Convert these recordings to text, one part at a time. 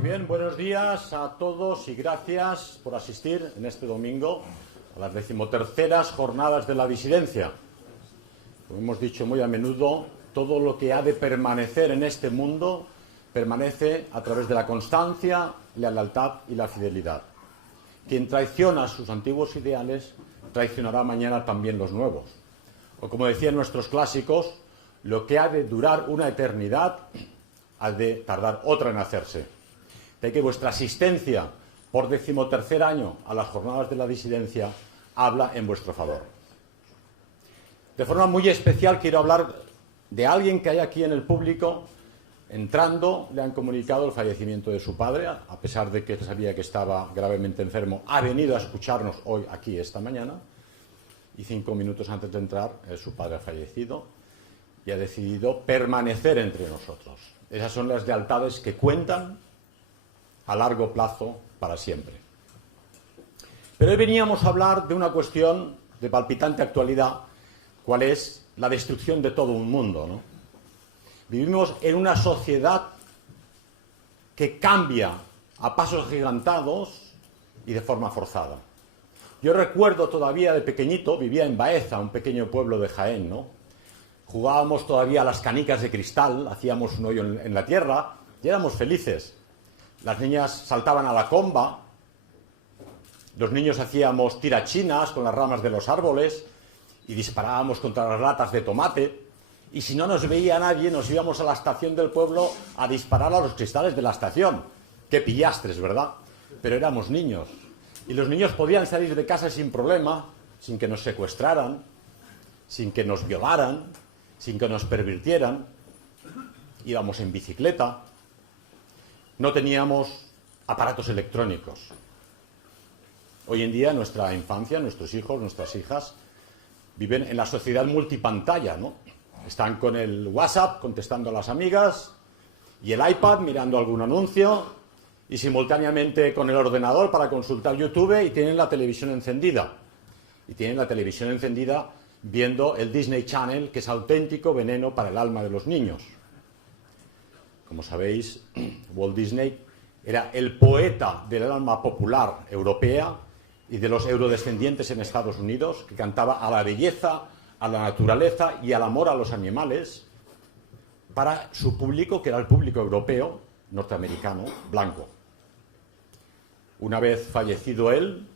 Muy bien, buenos días a todos y gracias por asistir en este domingo a las 13ª jornadas de la disidencia. Como hemos dicho muy a menudo, todo lo que ha de permanecer en este mundo permanece a través de la constancia, la lealtad y la fidelidad. Quien traiciona sus antiguos ideales traicionará mañana también los nuevos. O como decían nuestros clásicos, lo que ha de durar una eternidad ha de tardar otra en hacerse. De que vuestra asistencia por 13º año a las jornadas de la disidencia habla en vuestro favor. De forma muy especial quiero hablar de alguien que hay aquí en el público. Entrando, le han comunicado el fallecimiento de su padre, a pesar de que sabía que estaba gravemente enfermo, ha venido a escucharnos hoy aquí esta mañana, y 5 minutos antes de entrar, su padre ha fallecido y ha decidido permanecer entre nosotros. Esas son las lealtades que cuentan a largo plazo para siempre. Pero hoy veníamos a hablar de una cuestión de palpitante actualidad, cuál es la destrucción de todo un mundo, ¿no? Vivimos en una sociedad que cambia a pasos agigantados y de forma forzada. Yo recuerdo todavía de pequeñito, vivía en Baeza, un pequeño pueblo de Jaén, ¿no? Jugábamos todavía a las canicas de cristal, hacíamos un hoyo en la tierra y éramos felices. Las niñas saltaban a la comba, los niños hacíamos tirachinas con las ramas de los árboles y disparábamos contra las latas de tomate. Y si no nos veía nadie, nos íbamos a la estación del pueblo a disparar a los cristales de la estación. ¡Qué pillastres!, ¿verdad? Pero éramos niños. Y los niños podían salir de casa sin problema, sin que nos secuestraran, sin que nos violaran, sin que nos pervirtieran. Íbamos en bicicleta. No teníamos aparatos electrónicos. Hoy en día nuestra infancia, nuestros hijos, nuestras hijas, viven en la sociedad multipantalla, ¿no? Están con el WhatsApp contestando a las amigas y el iPad mirando algún anuncio y simultáneamente con el ordenador para consultar YouTube y tienen la televisión encendida. Y tienen la televisión encendida viendo el Disney Channel, que es auténtico veneno para el alma de los niños. Como sabéis, Walt Disney era el poeta del alma popular europea y de los eurodescendientes en Estados Unidos, que cantaba a la belleza, a la naturaleza y al amor a los animales para su público, que era el público europeo, norteamericano, blanco. Una vez fallecido él,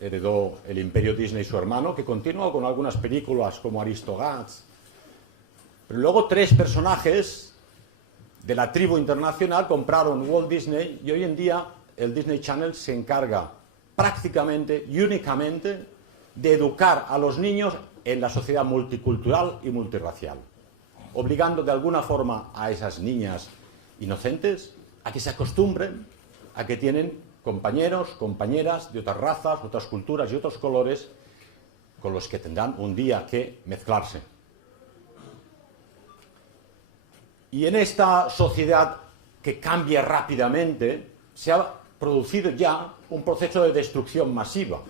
heredó el imperio Disney su hermano, que continuó con algunas películas como Aristogats. Pero luego 3 personajes de la tribu internacional compraron Walt Disney y hoy en día el Disney Channel se encarga prácticamente y únicamente de educar a los niños en la sociedad multicultural y multirracial, obligando de alguna forma a esas niñas inocentes a que se acostumbren a que tienen compañeros, compañeras de otras razas, otras culturas y otros colores con los que tendrán un día que mezclarse. Y en esta sociedad que cambia rápidamente, se ha producido ya un proceso de destrucción masiva.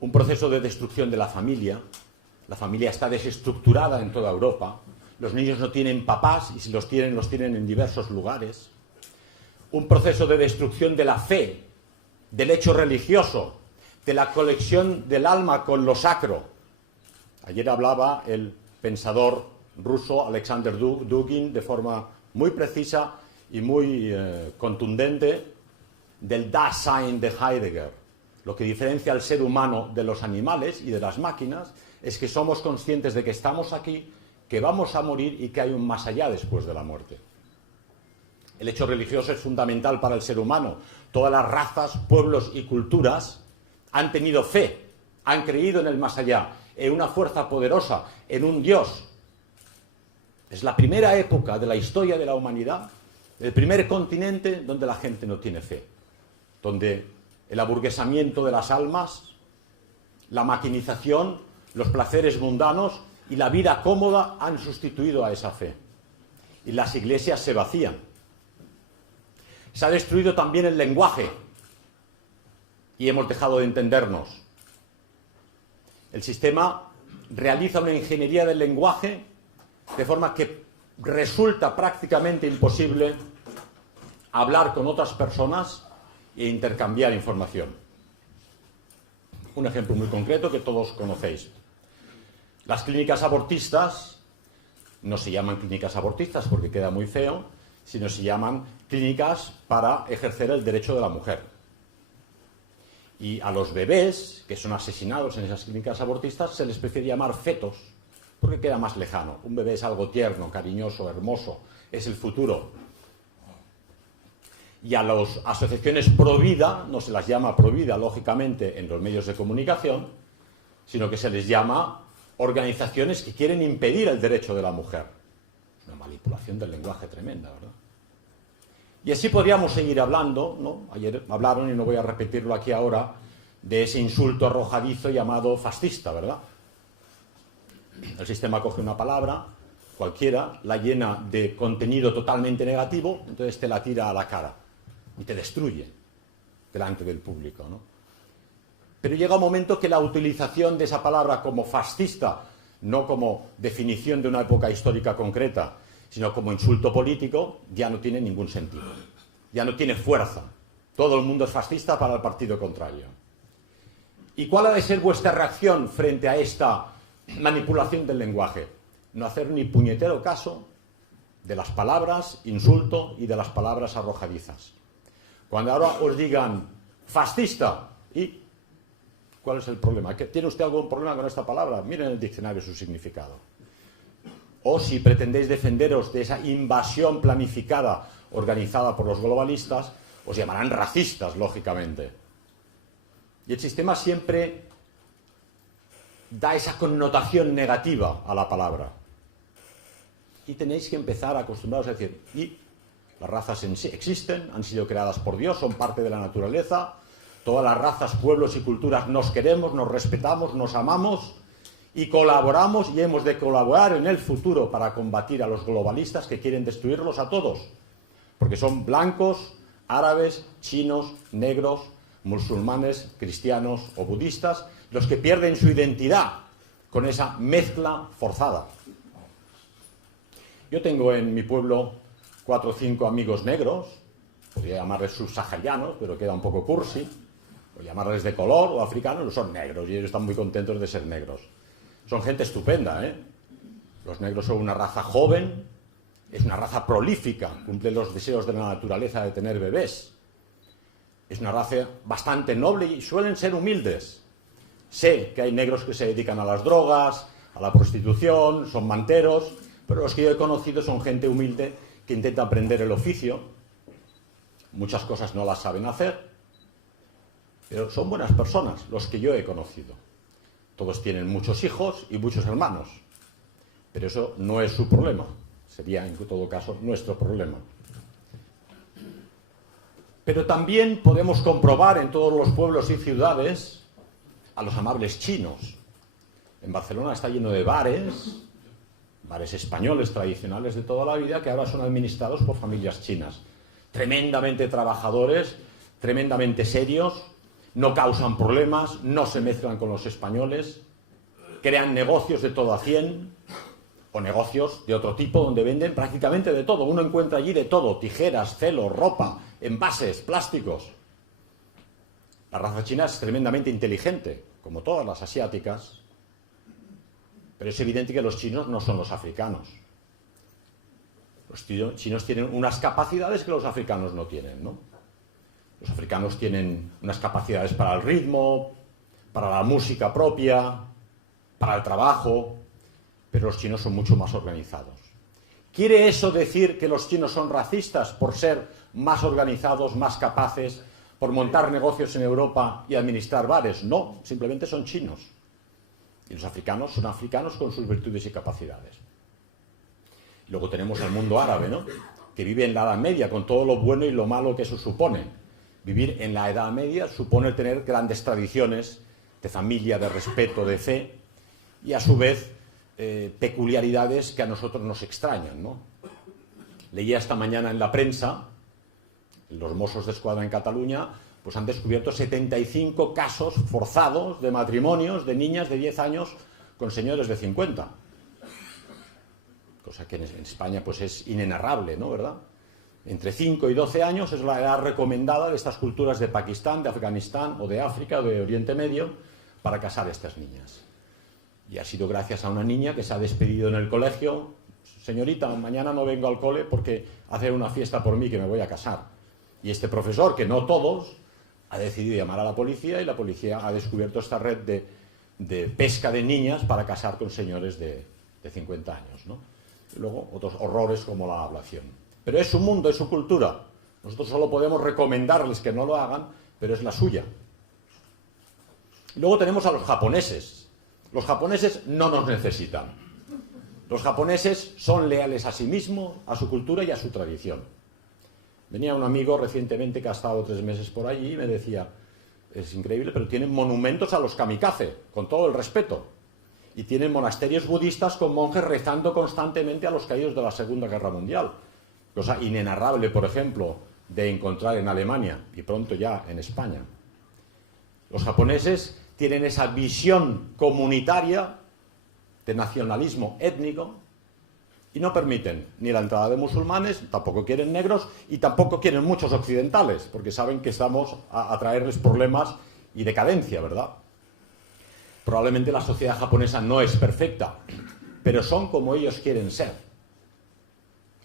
Un proceso de destrucción de la familia. La familia está desestructurada en toda Europa. Los niños no tienen papás y si los tienen en diversos lugares. Un proceso de destrucción de la fe, del hecho religioso, de la conexión del alma con lo sacro. Ayer hablaba el pensador ruso Alexander Dugin de forma muy precisa y muy contundente del Dasein de Heidegger. Lo que diferencia al ser humano de los animales y de las máquinas es que somos conscientes de que estamos aquí, que vamos a morir y que hay un más allá después de la muerte. El hecho religioso es fundamental para el ser humano. Todas las razas, pueblos y culturas han tenido fe, han creído en el más allá, en una fuerza poderosa, en un Dios. Es la primera época de la historia de la humanidad, el primer continente donde la gente no tiene fe, donde el aburguesamiento de las almas, la maquinización, los placeres mundanos y la vida cómoda han sustituido a esa fe. Y las iglesias se vacían. Se ha destruido también el lenguaje y hemos dejado de entendernos. El sistema realiza una ingeniería del lenguaje de forma que resulta prácticamente imposible hablar con otras personas e intercambiar información. Un ejemplo muy concreto que todos conocéis. Las clínicas abortistas no se llaman clínicas abortistas porque queda muy feo, sino se llaman clínicas para ejercer el derecho de la mujer. Y a los bebés que son asesinados en esas clínicas abortistas se les prefiere llamar fetos, porque queda más lejano. Un bebé es algo tierno, cariñoso, hermoso, es el futuro. Y a las asociaciones pro vida no se las llama pro vida, lógicamente, en los medios de comunicación, sino que se les llama organizaciones que quieren impedir el derecho de la mujer. Es una manipulación del lenguaje tremenda, ¿verdad? Y así podríamos seguir hablando, ¿no? Ayer hablaron, y no voy a repetirlo aquí ahora, de ese insulto arrojadizo llamado fascista, ¿verdad? El sistema coge una palabra, cualquiera, la llena de contenido totalmente negativo, entonces te la tira a la cara y te destruye delante del público, ¿no? Pero llega un momento que la utilización de esa palabra como fascista, no como definición de una época histórica concreta, sino como insulto político, ya no tiene ningún sentido. Ya no tiene fuerza. Todo el mundo es fascista para el partido contrario. ¿Y cuál ha de ser vuestra reacción frente a esta manipulación del lenguaje? No hacer ni puñetero caso de las palabras insulto y de las palabras arrojadizas. Cuando ahora os digan fascista, ¿y cuál es el problema? ¿Tiene usted algún problema con esta palabra? Miren en el diccionario su significado. O si pretendéis defenderos de esa invasión planificada organizada por los globalistas, os llamarán racistas, lógicamente. Y el sistema siempre da esa connotación negativa a la palabra. Y tenéis que empezar a acostumbraros a decir, y las razas en sí existen, han sido creadas por Dios, son parte de la naturaleza, todas las razas, pueblos y culturas nos queremos, nos respetamos, nos amamos y colaboramos, y hemos de colaborar en el futuro para combatir a los globalistas que quieren destruirlos a todos, porque son blancos, árabes, chinos, negros, musulmanes, cristianos o budistas, los que pierden su identidad con esa mezcla forzada. Yo tengo en mi pueblo 4 o 5 amigos negros, podría llamarles subsaharianos, pero queda un poco cursi, o llamarles de color o africanos, no son negros y ellos están muy contentos de ser negros. Son gente estupenda, ¿eh? Los negros son una raza joven, es una raza prolífica, cumple los deseos de la naturaleza de tener bebés. Es una raza bastante noble y suelen ser humildes. Sé que hay negros que se dedican a las drogas, a la prostitución, son manteros, pero los que yo he conocido son gente humilde que intenta aprender el oficio. Muchas cosas no las saben hacer, pero son buenas personas los que yo he conocido. Todos tienen muchos hijos y muchos hermanos, pero eso no es su problema. Sería, en todo caso, nuestro problema. Pero también podemos comprobar en todos los pueblos y ciudades a los amables chinos. En Barcelona está lleno de bares españoles tradicionales de toda la vida, que ahora son administrados por familias chinas. Tremendamente trabajadores, tremendamente serios, no causan problemas, no se mezclan con los españoles, crean negocios de todo a 100, o negocios de otro tipo donde venden prácticamente de todo. Uno encuentra allí de todo, tijeras, celo, ropa, envases, plásticos. La raza china es tremendamente inteligente, como todas las asiáticas, pero es evidente que los chinos no son los africanos. Los chinos tienen unas capacidades que los africanos no tienen, ¿no? Los africanos tienen unas capacidades para el ritmo, para la música propia, para el trabajo, pero los chinos son mucho más organizados. ¿Quiere eso decir que los chinos son racistas por ser más organizados, más capaces, por montar negocios en Europa y administrar bares? No, simplemente son chinos. Y los africanos son africanos con sus virtudes y capacidades. Luego tenemos el mundo árabe, ¿no?, que vive en la Edad Media, con todo lo bueno y lo malo que eso supone. Vivir en la Edad Media supone tener grandes tradiciones de familia, de respeto, de fe, y a su vez peculiaridades que a nosotros nos extrañan, ¿no? Leía esta mañana en la prensa, los Mossos d'Esquadra en Cataluña, pues han descubierto 75 casos forzados de matrimonios de niñas de 10 años con señores de 50. Cosa que en España pues es inenarrable, ¿no?, ¿verdad? Entre 5 y 12 años es la edad recomendada de estas culturas de Pakistán, de Afganistán o de África o de Oriente Medio para casar a estas niñas. Y ha sido gracias a una niña que se ha despedido en el colegio: señorita, mañana no vengo al cole porque hacen una fiesta por mí que me voy a casar. Y este profesor, que no todos, ha decidido llamar a la policía y la policía ha descubierto esta red de pesca de niñas para casar con señores de 50 años, ¿no? Y luego otros horrores como la ablación. Pero es su mundo, es su cultura. Nosotros solo podemos recomendarles que no lo hagan, pero es la suya. Y luego tenemos a los japoneses. Los japoneses no nos necesitan. Los japoneses son leales a sí mismos, a su cultura y a su tradición. Venía un amigo recientemente que ha estado 3 meses por allí y me decía: es increíble, pero tienen monumentos a los kamikaze, con todo el respeto. Y tienen monasterios budistas con monjes rezando constantemente a los caídos de la Segunda Guerra Mundial. Cosa inenarrable, por ejemplo, de encontrar en Alemania y pronto ya en España. Los japoneses tienen esa visión comunitaria de nacionalismo étnico y no permiten ni la entrada de musulmanes, tampoco quieren negros y tampoco quieren muchos occidentales, porque saben que estamos a traerles problemas y decadencia, ¿verdad? Probablemente la sociedad japonesa no es perfecta, pero son como ellos quieren ser.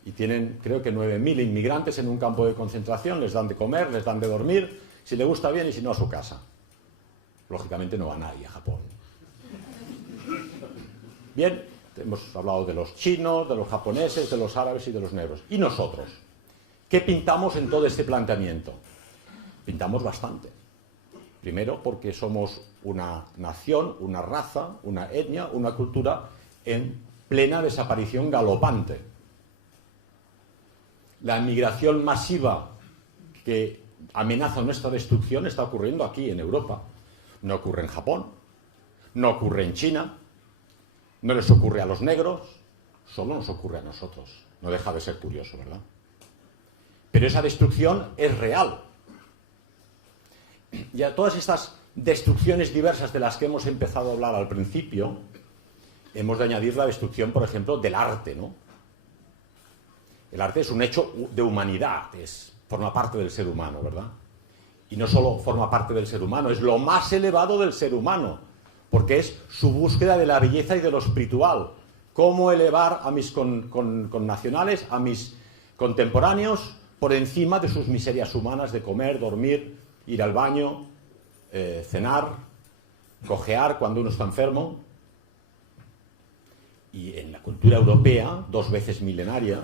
Y tienen, creo que 9.000 inmigrantes en un campo de concentración, les dan de comer, les dan de dormir, si le gusta bien y si no a su casa. Lógicamente no va nadie a Japón. Bien, hemos hablado de los chinos, de los japoneses, de los árabes y de los negros. ¿Y nosotros? ¿Qué pintamos en todo este planteamiento? Pintamos bastante. Primero porque somos una nación, una raza, una etnia, una cultura en plena desaparición galopante. La inmigración masiva que amenaza nuestra destrucción está ocurriendo aquí en Europa. No ocurre en Japón, no ocurre en China, no les ocurre a los negros, solo nos ocurre a nosotros. No deja de ser curioso, ¿verdad? Pero esa destrucción es real. Y a todas estas destrucciones diversas de las que hemos empezado a hablar al principio, hemos de añadir la destrucción, por ejemplo, del arte, ¿no? El arte es un hecho de humanidad, forma parte del ser humano, ¿verdad? Y no solo forma parte del ser humano, es lo más elevado del ser humano, porque es su búsqueda de la belleza y de lo espiritual. Cómo elevar a mis connacionales, a mis contemporáneos, por encima de sus miserias humanas de comer, dormir, ir al baño, cenar, cojear cuando uno está enfermo. Y en la cultura europea, 2 veces milenaria,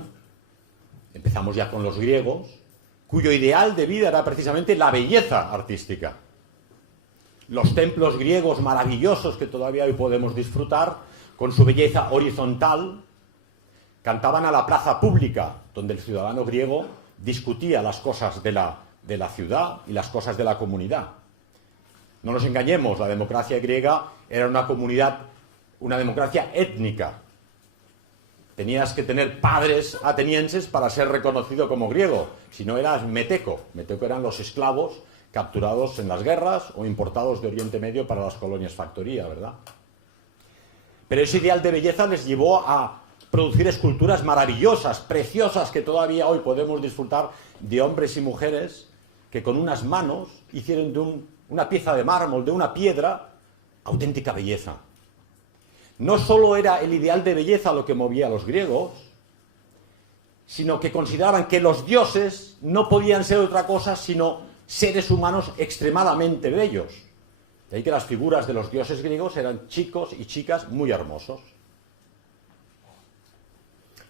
empezamos ya con los griegos, cuyo ideal de vida era precisamente la belleza artística. Los templos griegos maravillosos que todavía hoy podemos disfrutar, con su belleza horizontal, cantaban a la plaza pública, donde el ciudadano griego discutía las cosas de la ciudad y las cosas de la comunidad. No nos engañemos, la democracia griega era una democracia étnica. Tenías que tener padres atenienses para ser reconocido como griego, si no eras meteco. Meteco eran los esclavos capturados en las guerras o importados de Oriente Medio para las colonias factoría, ¿verdad? Pero ese ideal de belleza les llevó a producir esculturas maravillosas, preciosas, que todavía hoy podemos disfrutar, de hombres y mujeres que con unas manos hicieron de una pieza de mármol, de una piedra, auténtica belleza. No solo era el ideal de belleza lo que movía a los griegos, sino que consideraban que los dioses no podían ser otra cosa sino seres humanos extremadamente bellos. De ahí que las figuras de los dioses griegos eran chicos y chicas muy hermosos.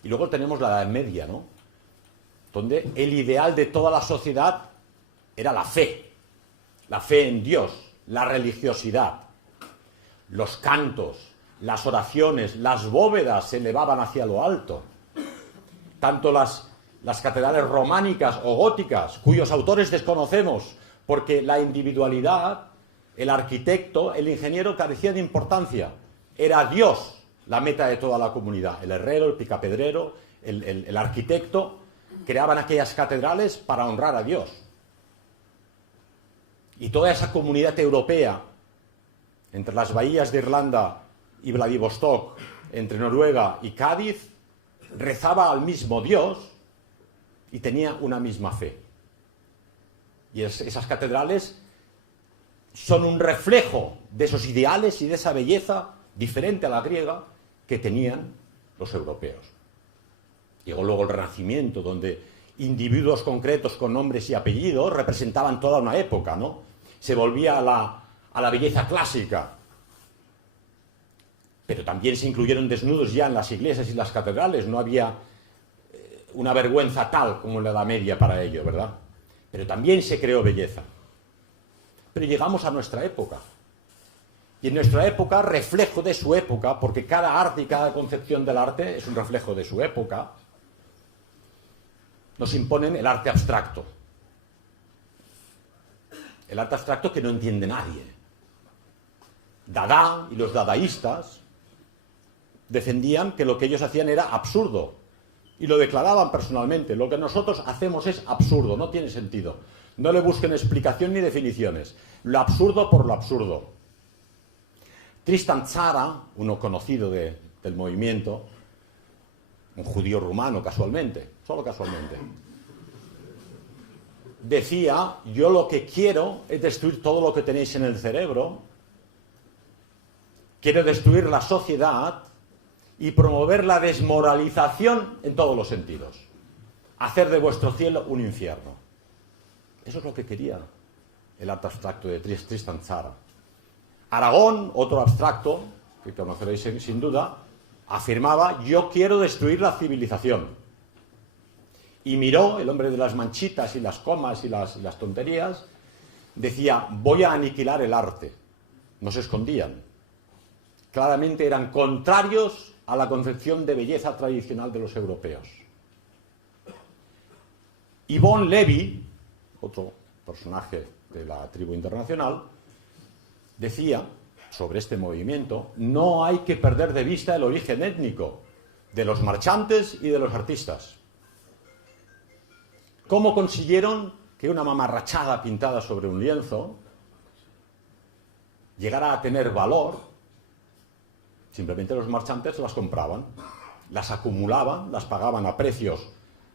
Y luego tenemos la Edad Media, ¿no? Donde el ideal de toda la sociedad era la fe en Dios, la religiosidad, los cantos, las oraciones, las bóvedas se elevaban hacia lo alto. Tanto las catedrales románicas o góticas, cuyos autores desconocemos, porque la individualidad, el arquitecto, el ingeniero carecía de importancia. Era Dios la meta de toda la comunidad. El herrero, el picapedrero, el arquitecto, creaban aquellas catedrales para honrar a Dios. Y toda esa comunidad europea, entre las bahías de Irlanda y Vladivostok, entre Noruega y Cádiz, rezaba al mismo Dios y tenía una misma fe. Y esas catedrales son un reflejo de esos ideales y de esa belleza diferente a la griega que tenían los europeos. Llegó luego el Renacimiento, donde individuos concretos con nombres y apellidos representaban toda una época, ¿no? Se volvía a la belleza clásica. Pero también se incluyeron desnudos ya en las iglesias y las catedrales. No había una vergüenza tal como en la Edad Media para ello, ¿verdad? Pero también se creó belleza. Pero llegamos a nuestra época. Y en nuestra época, reflejo de su época, porque cada arte y cada concepción del arte es un reflejo de su época, nos imponen el arte abstracto. El arte abstracto que no entiende nadie. Dada y los dadaístas defendían que lo que ellos hacían era absurdo. Y lo declaraban personalmente. Lo que nosotros hacemos es absurdo, no tiene sentido. No le busquen explicación ni definiciones. Lo absurdo por lo absurdo. Tristan Tzara, uno conocido del movimiento, un judío rumano casualmente, solo casualmente, decía: yo lo que quiero es destruir todo lo que tenéis en el cerebro, quiero destruir la sociedad y promover la desmoralización en todos los sentidos, hacer de vuestro cielo un infierno. Eso es lo que quería el arte abstracto de Tristan Tzara. Aragón, otro abstracto, que conoceréis sin duda, afirmaba: yo quiero destruir la civilización. Y Miró, el hombre de las manchitas y las comas y las tonterías, decía: voy a aniquilar el arte. No se escondían. Claramente eran contrarios a la concepción de belleza tradicional de los europeos. Yvonne Levy, otro personaje de la tribu internacional, decía sobre este movimiento: no hay que perder de vista el origen étnico de los marchantes y de los artistas. ¿Cómo consiguieron que una mamarrachada pintada sobre un lienzo llegara a tener valor? Simplemente los marchantes las compraban, las acumulaban, las pagaban a precios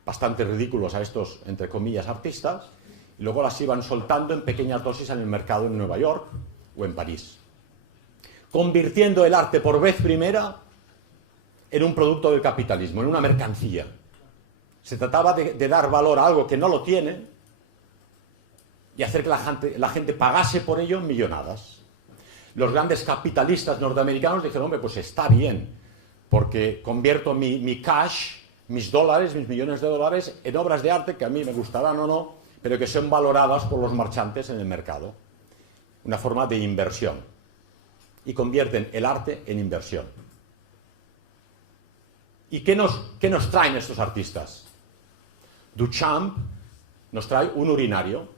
bastante ridículos a estos, entre comillas, artistas, y luego las iban soltando en pequeñas dosis en el mercado en Nueva York o en París, convirtiendo el arte por vez primera en un producto del capitalismo, en una mercancía. Se trataba de dar valor a algo que no lo tiene y hacer que la gente pagase por ello millonadas. Los grandes capitalistas norteamericanos dijeron: hombre, pues está bien, porque convierto mi cash, mis dólares, mis millones de dólares, en obras de arte que a mí me gustarán o no, pero que son valoradas por los marchantes en el mercado. Una forma de inversión. Y convierten el arte en inversión. ¿Y qué nos traen estos artistas? Duchamp nos trae un urinario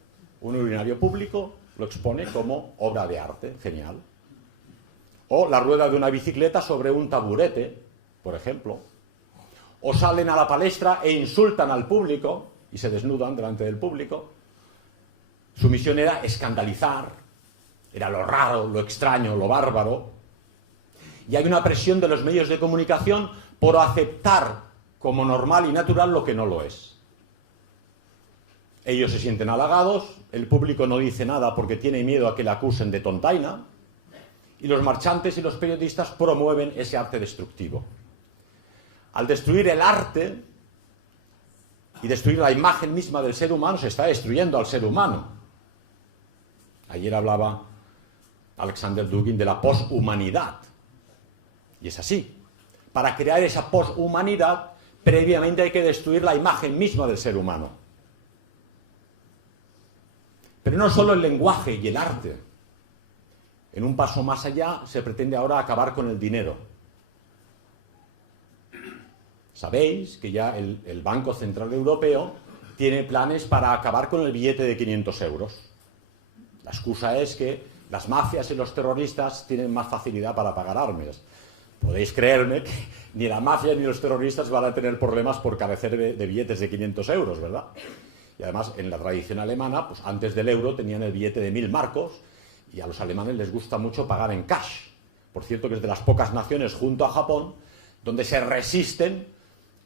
público, lo expone como obra de arte, genial. O la rueda de una bicicleta sobre un taburete, por ejemplo. O salen a la palestra e insultan al público y se desnudan delante del público. Su misión era escandalizar, era lo raro, lo extraño, lo bárbaro. Y hay una presión de los medios de comunicación por aceptar como normal y natural lo que no lo es. Ellos se sienten halagados, el público no dice nada porque tiene miedo a que le acusen de tontaina, y los marchantes y los periodistas promueven ese arte destructivo. Al destruir el arte y destruir la imagen misma del ser humano, se está destruyendo al ser humano. Ayer hablaba Alexander Dugin de la poshumanidad. Y es así. Para crear esa poshumanidad, previamente hay que destruir la imagen misma del ser humano. Pero no solo el lenguaje y el arte. En un paso más allá, se pretende ahora acabar con el dinero. Sabéis que ya el Banco Central Europeo tiene planes para acabar con el billete de 500 euros. La excusa es que las mafias y los terroristas tienen más facilidad para pagar armas. Podéis creerme que ni la mafia ni los terroristas van a tener problemas por carecer de billetes de 500 euros, ¿verdad? Y además, en la tradición alemana, pues antes del euro tenían el billete de 1000 marcos, y a los alemanes les gusta mucho pagar en cash. Por cierto, que es de las pocas naciones, junto a Japón, donde se resisten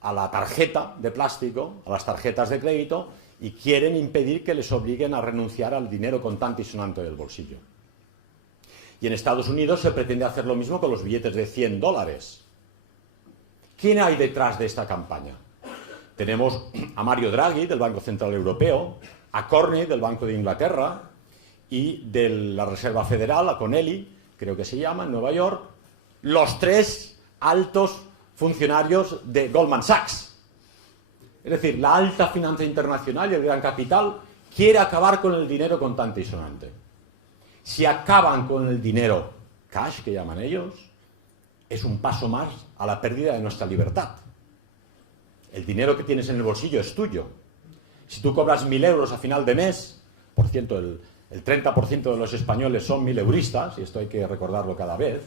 a la tarjeta de plástico, a las tarjetas de crédito, y quieren impedir que les obliguen a renunciar al dinero contante y sonante del bolsillo. Y en Estados Unidos se pretende hacer lo mismo con los billetes de $100. ¿Quién hay detrás de esta campaña? Tenemos a Mario Draghi, del Banco Central Europeo, a Carney, del Banco de Inglaterra, y de la Reserva Federal, a Connelly, creo que se llama, en Nueva York, los 3 altos funcionarios de Goldman Sachs. Es decir, la alta finanza internacional y el gran capital quiere acabar con el dinero contante y sonante. Si acaban con el dinero cash, que llaman ellos, es un paso más a la pérdida de nuestra libertad. El dinero que tienes en el bolsillo es tuyo. Si tú cobras 1.000 euros a final de mes, por cierto, el 30% de los españoles son 1.000euristas, y esto hay que recordarlo cada vez,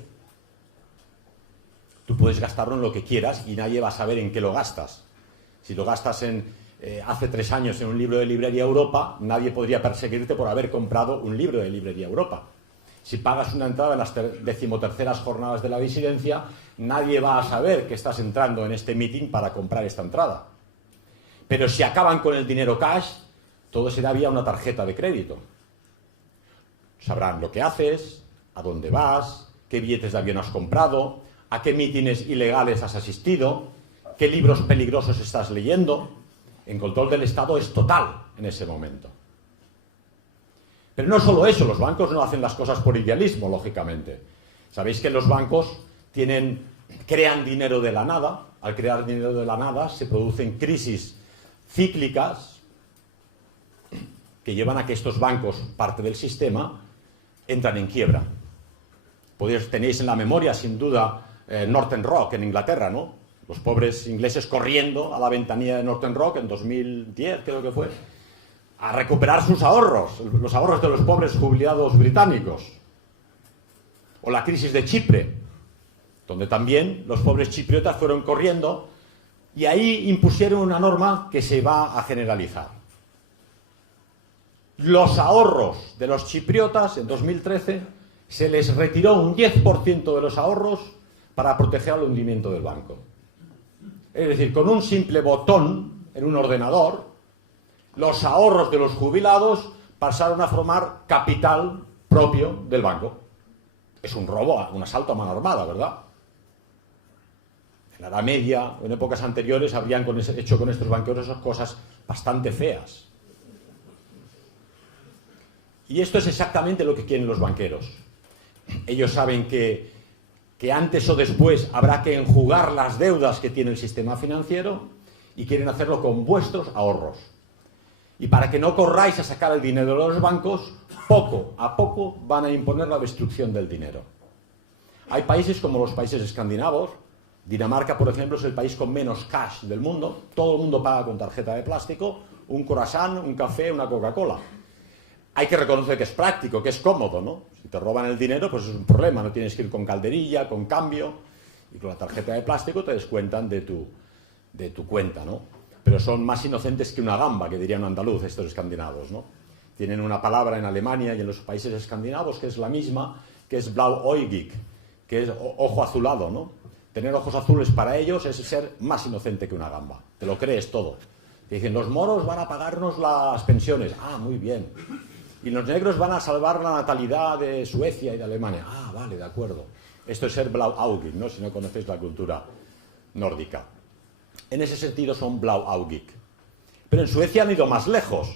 tú puedes gastarlo en lo que quieras y nadie va a saber en qué lo gastas. Si lo gastas hace 3 años en un libro de Librería Europa, nadie podría perseguirte por haber comprado un libro de Librería Europa. Si pagas una entrada en las 13º jornadas de la disidencia, nadie va a saber que estás entrando en este meeting para comprar esta entrada. Pero si acaban con el dinero cash, todo será vía una tarjeta de crédito. Sabrán lo que haces, a dónde vas, qué billetes de avión has comprado, a qué mítines ilegales has asistido, qué libros peligrosos estás leyendo. El control del Estado es total en ese momento. Pero no solo eso, los bancos no hacen las cosas por idealismo, lógicamente. Sabéis que los bancos crean dinero de la nada. Al crear dinero de la nada se producen crisis cíclicas que llevan a que estos bancos, parte del sistema, entran en quiebra. Tenéis en la memoria, sin duda, Northern Rock en Inglaterra, ¿no? Los pobres ingleses corriendo a la ventanilla de Northern Rock en 2010, creo que fue, a recuperar sus ahorros, los ahorros de los pobres jubilados británicos. O la crisis de Chipre, donde también los pobres chipriotas fueron corriendo y ahí impusieron una norma que se va a generalizar. Los ahorros de los chipriotas en 2013 se les retiró un 10% de los ahorros para proteger al hundimiento del banco. Es decir, con un simple botón en un ordenador, los ahorros de los jubilados pasaron a formar capital propio del banco. Es un robo, un asalto a mano armada, ¿verdad? En la Edad Media o en épocas anteriores habrían hecho con estos banqueros esas cosas bastante feas. Y esto es exactamente lo que quieren los banqueros. Ellos saben que antes o después habrá que enjugar las deudas que tiene el sistema financiero y quieren hacerlo con vuestros ahorros. Y para que no corráis a sacar el dinero de los bancos, poco a poco van a imponer la destrucción del dinero. Hay países como los países escandinavos. Dinamarca, por ejemplo, es el país con menos cash del mundo. Todo el mundo paga con tarjeta de plástico, un croissant, un café, una Coca-Cola. Hay que reconocer que es práctico, que es cómodo, ¿no? Si te roban el dinero, pues es un problema. No tienes que ir con calderilla, con cambio. Y con la tarjeta de plástico te descuentan de tu cuenta, ¿no? Pero son más inocentes que una gamba, que diría un andaluz, estos escandinavos, ¿no? Tienen una palabra en Alemania y en los países escandinavos que es la misma, que es blauäugig, que es ojo azulado, ¿no? Tener ojos azules para ellos es ser más inocente que una gamba. Te lo crees todo. Te dicen, los moros van a pagarnos las pensiones. Ah, muy bien. Y los negros van a salvar la natalidad de Suecia y de Alemania. Ah, vale, de acuerdo. Esto es ser blauäugig, ¿no? Si no conocéis la cultura nórdica. En ese sentido son blauäugig. Pero en Suecia han ido más lejos.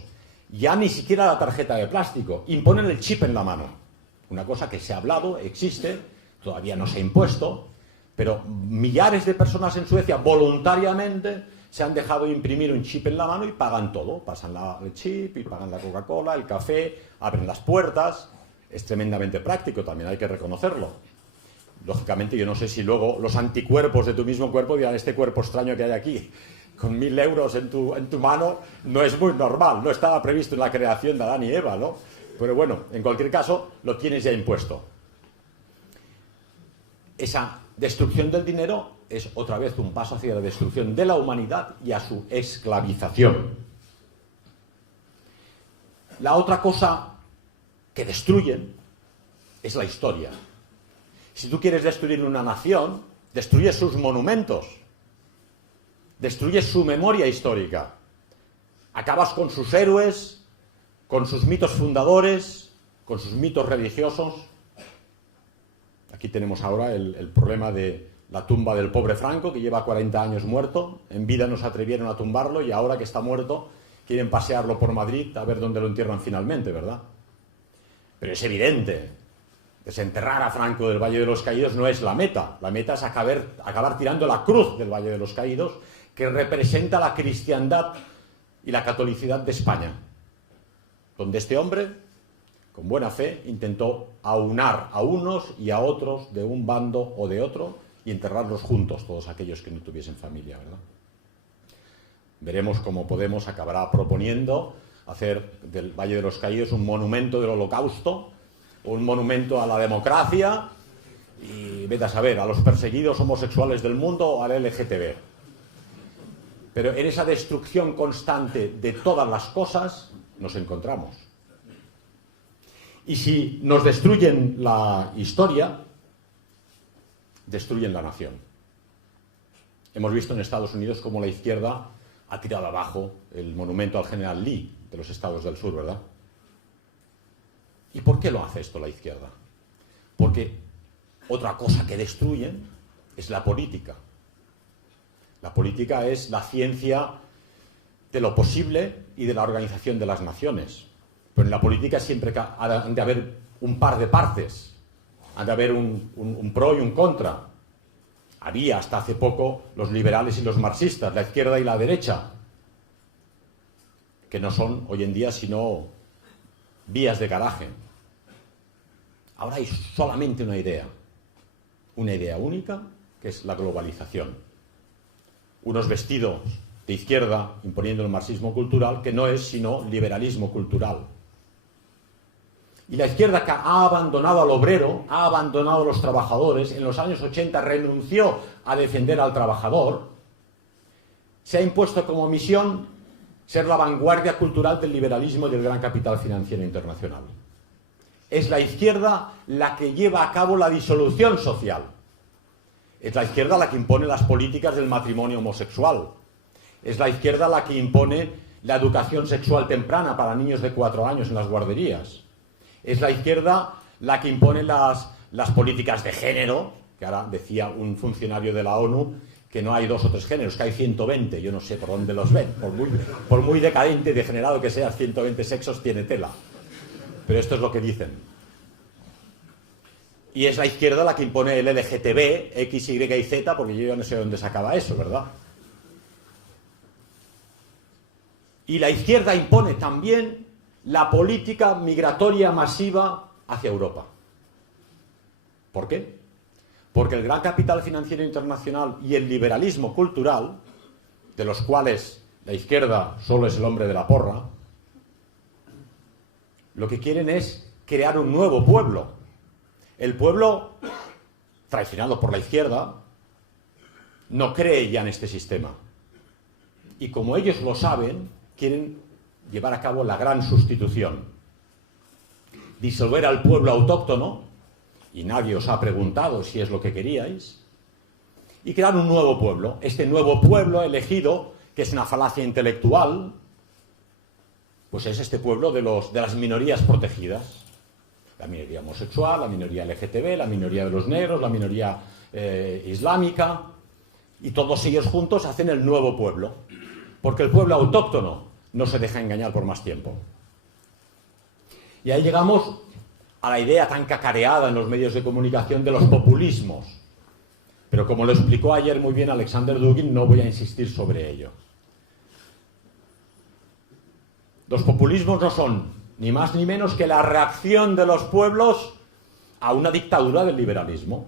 Ya ni siquiera la tarjeta de plástico. Imponen el chip en la mano. Una cosa que se ha hablado, existe, todavía no se ha impuesto, pero millares de personas en Suecia voluntariamente se han dejado imprimir un chip en la mano y pagan todo. Pasan el chip y pagan la Coca-Cola, el café, abren las puertas. Es tremendamente práctico, también hay que reconocerlo. Lógicamente, yo no sé si luego los anticuerpos de tu mismo cuerpo dirán, este cuerpo extraño que hay aquí, con 1.000 euros en tu mano, no es muy normal, no estaba previsto en la creación de Adán y Eva, ¿no? Pero bueno, en cualquier caso, lo tienes ya impuesto. Esa destrucción del dinero es otra vez un paso hacia la destrucción de la humanidad y a su esclavización. La otra cosa que destruyen es la historia. Si tú quieres destruir una nación, destruyes sus monumentos. destruyes su memoria histórica, acabas con sus héroes, con sus mitos fundadores, con sus mitos religiosos. Aquí tenemos ahora el problema de la tumba del pobre Franco, que lleva 40 años muerto. En vida no se atrevieron a tumbarlo y ahora que está muerto quieren pasearlo por Madrid a ver dónde lo entierran finalmente, ¿verdad? Pero es evidente, desenterrar a Franco del Valle de los Caídos no es la meta. La meta es acabar tirando la cruz del Valle de los Caídos, que representa la cristiandad y la catolicidad de España, donde este hombre, con buena fe, intentó aunar a unos y a otros de un bando o de otro y enterrarlos juntos, todos aquellos que no tuviesen familia, ¿verdad? Veremos cómo Podemos acabará proponiendo hacer del Valle de los Caídos un monumento del Holocausto, un monumento a la democracia y, vete a saber, a los perseguidos homosexuales del mundo o al LGTB. Pero en esa destrucción constante de todas las cosas nos encontramos. Y si nos destruyen la historia, destruyen la nación. Hemos visto en Estados Unidos cómo la izquierda ha tirado abajo el monumento al general Lee de los Estados del Sur, ¿verdad? ¿Y por qué lo hace esto la izquierda? Porque otra cosa que destruyen es la política. La política es la ciencia de lo posible y de la organización de las naciones. Pero en la política siempre han de haber un par de partes, han de haber un pro y un contra. Había hasta hace poco los liberales y los marxistas, la izquierda y la derecha, que no son hoy en día sino vías de garaje. Ahora hay solamente una idea única, que es la globalización. Unos vestidos de izquierda imponiendo el marxismo cultural, que no es sino liberalismo cultural. Y la izquierda, que ha abandonado al obrero, ha abandonado a los trabajadores, en los años 80 renunció a defender al trabajador, se ha impuesto como misión ser la vanguardia cultural del liberalismo y del gran capital financiero internacional. Es la izquierda la que lleva a cabo la disolución social. Es la izquierda la que impone las políticas del matrimonio homosexual. Es la izquierda la que impone la educación sexual temprana para niños de 4 años en las guarderías. Es la izquierda la que impone las políticas de género, que ahora decía un funcionario de la ONU que no hay 2 o 3 géneros, que hay 120, yo no sé por dónde los ven, por muy decadente y degenerado que seas, 120 sexos tiene tela. Pero esto es lo que dicen. Y es la izquierda la que impone el LGTB, X, Y y Z, porque yo no sé dónde se acaba eso, ¿verdad? Y la izquierda impone también la política migratoria masiva hacia Europa. ¿Por qué? Porque el gran capital financiero internacional y el liberalismo cultural, de los cuales la izquierda solo es el hombre de la porra, lo que quieren es crear un nuevo pueblo. El pueblo, traicionado por la izquierda, no cree ya en este sistema. Y como ellos lo saben, quieren llevar a cabo la gran sustitución. Disolver al pueblo autóctono, y nadie os ha preguntado si es lo que queríais, y crear un nuevo pueblo. Este nuevo pueblo elegido, que es una falacia intelectual, pues es este pueblo de las minorías protegidas. La minoría homosexual, la minoría LGTB, la minoría de los negros, la minoría islámica, y todos ellos juntos hacen el nuevo pueblo, porque el pueblo autóctono no se deja engañar por más tiempo. Y ahí llegamos a la idea tan cacareada en los medios de comunicación de los populismos. Pero como lo explicó ayer muy bien Alexander Dugin, no voy a insistir sobre ello. Los populismos no son ni más ni menos que la reacción de los pueblos a una dictadura del liberalismo.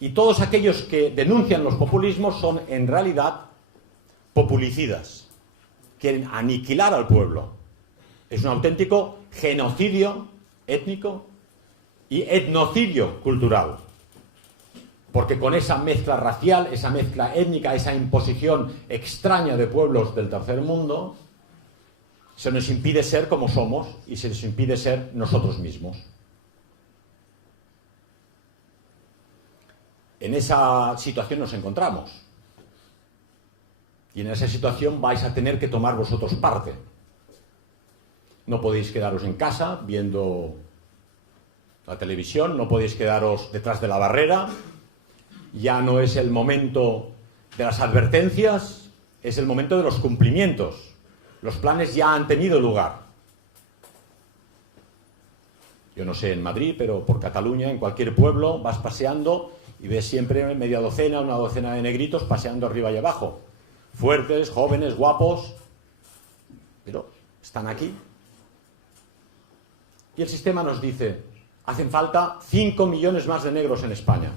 Y todos aquellos que denuncian los populismos son en realidad populicidas. Quieren aniquilar al pueblo. Es un auténtico genocidio étnico y etnocidio cultural. Porque con esa mezcla racial, esa mezcla étnica, esa imposición extraña de pueblos del tercer mundo, se nos impide ser como somos y se nos impide ser nosotros mismos. En esa situación nos encontramos. Y en esa situación vais a tener que tomar vosotros parte. No podéis quedaros en casa viendo la televisión, no podéis quedaros detrás de la barrera. Ya no es el momento de las advertencias, es el momento de los cumplimientos. Los planes ya han tenido lugar. Yo no sé en Madrid, pero por Cataluña, en cualquier pueblo, vas paseando y ves siempre media docena, una docena de negritos paseando arriba y abajo. Fuertes, jóvenes, guapos, pero están aquí. Y el sistema nos dice, hacen falta 5 millones más de negros en España.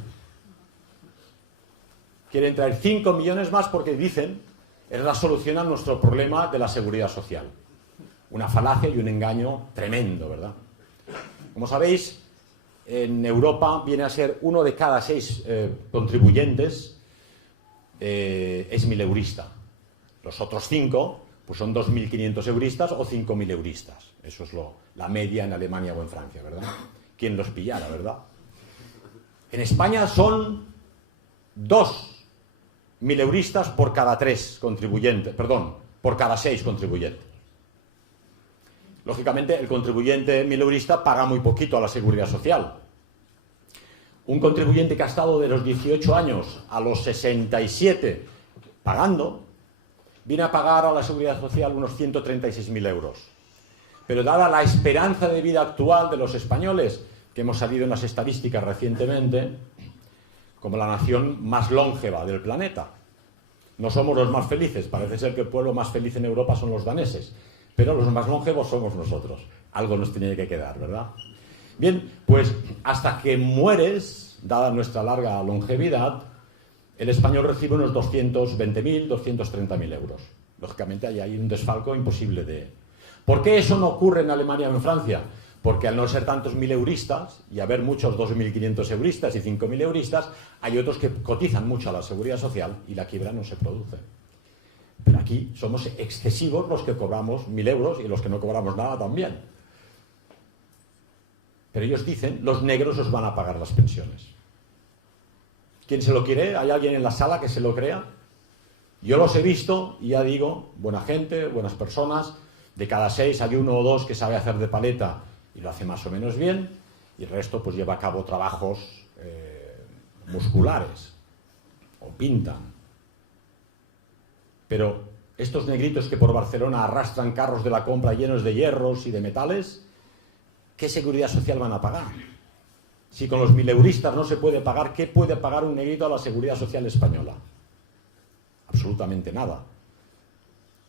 Quieren traer 5 millones más porque dicen es la solución a nuestro problema de la seguridad social. Una falacia y un engaño tremendo, ¿verdad? Como sabéis, en Europa viene a ser 1 de cada 6 contribuyentes es 1000-eurista. Los otros 5 pues son 2500 euristas o 5000 euristas. Eso es la media en Alemania o en Francia, ¿verdad? Quien los pillara, ¿verdad? En España son 2000 euristas por cada 3 contribuyentes, perdón, por cada 6 contribuyentes. Lógicamente, el contribuyente 1000 eurista paga muy poquito a la seguridad social. Un contribuyente que ha estado de los 18 años a los 67 pagando, viene a pagar a la seguridad social unos 136.000 euros. Pero dada la esperanza de vida actual de los españoles, que hemos salido en las estadísticas recientemente, como la nación más longeva del planeta. No somos los más felices, parece ser que el pueblo más feliz en Europa son los daneses, pero los más longevos somos nosotros. Algo nos tiene que quedar, ¿verdad? Bien, pues hasta que mueres, dada nuestra larga longevidad, el español recibe unos 220.000, 230.000 euros. Lógicamente hay un desfalco imposible de... ¿Por qué eso no ocurre en Alemania o en Francia? Porque al no ser tantos 1000 euristas, y haber muchos 2500 euristas y 5000 euristas, hay otros que cotizan mucho a la seguridad social y la quiebra no se produce. Pero aquí somos excesivos los que cobramos 1000 euros y los que no cobramos nada también. Pero ellos dicen, los negros os van a pagar las pensiones. ¿Quién se lo quiere? ¿Hay alguien en la sala que se lo crea? Yo los he visto y ya digo, buena gente, buenas personas. De cada 6 hay 1 o 2 que sabe hacer de paleta y lo hace más o menos bien, y el resto pues lleva a cabo trabajos musculares o pintan. Pero estos negritos que por Barcelona arrastran carros de la compra llenos de hierros y de metales, ¿qué seguridad social van a pagar? Si con los 1000 euristas no se puede pagar, ¿qué puede pagar un negrito a la seguridad social española? Absolutamente nada.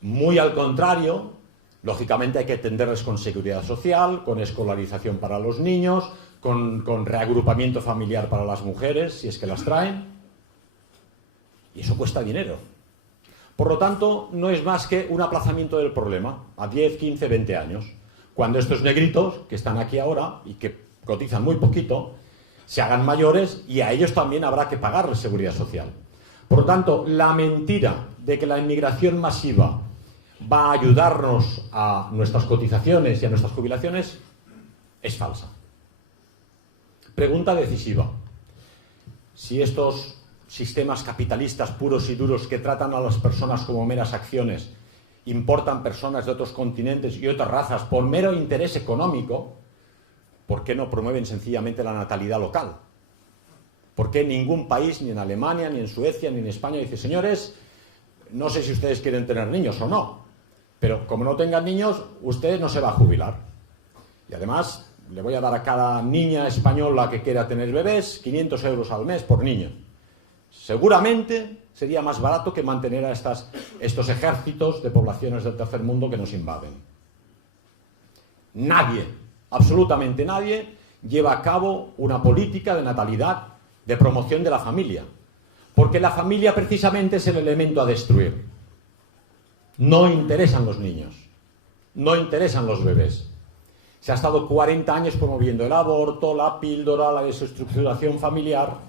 Muy al contrario, lógicamente hay que atenderles con seguridad social, con escolarización para los niños, con reagrupamiento familiar para las mujeres, si es que las traen. Y eso cuesta dinero. Por lo tanto, no es más que un aplazamiento del problema a 10, 15, 20 años. Cuando estos negritos, que están aquí ahora y que cotizan muy poquito, se hagan mayores y a ellos también habrá que pagarles seguridad social. Por lo tanto, la mentira de que la inmigración masiva va a ayudarnos a nuestras cotizaciones y a nuestras jubilaciones es falsa. Pregunta decisiva. Si estos sistemas capitalistas puros y duros que tratan a las personas como meras acciones, importan personas de otros continentes y otras razas por mero interés económico, ¿por qué no promueven sencillamente la natalidad local? ¿Por qué ningún país, ni en Alemania, ni en Suecia, ni en España, dice, señores, no sé si ustedes quieren tener niños o no, pero como no tengan niños, usted no se va a jubilar? Y además, le voy a dar a cada niña española que quiera tener bebés 500 euros al mes por niño. Seguramente sería más barato que mantener a estos ejércitos de poblaciones del tercer mundo que nos invaden. Nadie, absolutamente nadie, lleva a cabo una política de natalidad, de promoción de la familia, porque la familia precisamente es el elemento a destruir. No interesan los niños, no interesan los bebés. Se ha estado 40 años promoviendo el aborto, la píldora, la desestructuración familiar,